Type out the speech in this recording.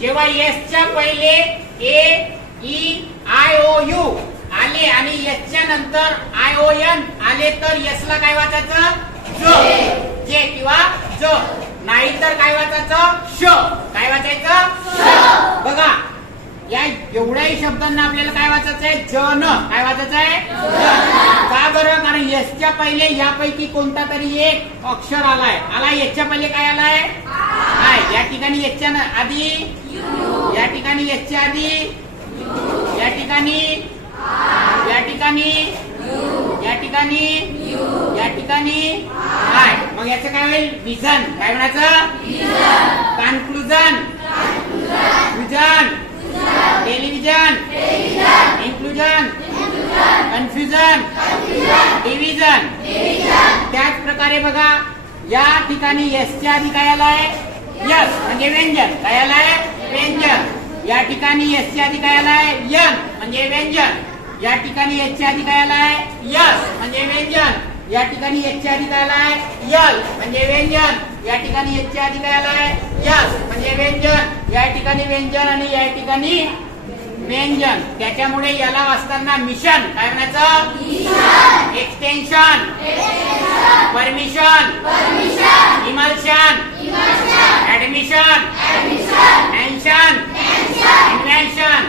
जेव्हा एसच्या पहिले ए ई आय ओ यू आले आणि एसच्या नंतर आय ओ एन आले तर एसला काय वाचायचं? ज. जे किंवा ज. नाहीतर काय वाचायचं? श. काय वाचायचं? बघा या एवढ्याही शब्दांना आपल्याला काय वाचायचं आहे? जन. काय वाचायचं आहे? का बरं? कारण एसच्या पहिले यापैकी कोणता तरी एक अक्षर आलाय. एसच्या पहिले काय आलाय? आय. या ठिकाणी एसच्या आधी, या ठिकाणी एसच्या आधी, या ठिकाणी, या ठिकाणी, या ठिकाणी, या ठिकाणी आय. मग याचं काय होईल? विजन. काय म्हणायचं? Conclusion, vision, television, inclusion, confusion, division. त्याच प्रकारे बघा या ठिकाणी एसच्या आधी काय आलाय? यस म्हणजे व्यंजन. काय आलाय? व्यंजन. या ठिकाणी एसच्या आधी काय आलाय? यन म्हणजे व्यंजन. या ठिकाणी एसच्या आधी काय आलाय? यस म्हणजे व्यंजन. या ठिकाणी एसच्या आधी काय आलाय? यल म्हणजे व्यंजन. या ठिकाणी एसच्या आधी काय आलाय? यस म्हणजे व्यंजन. या ठिकाणी व्यंजन आणि या ठिकाणी व्यंजन. त्याच्यामुळे याला वाचताना मिशन काय म्हणायचं? Extension, permission, emulsion, admission, mention, invention,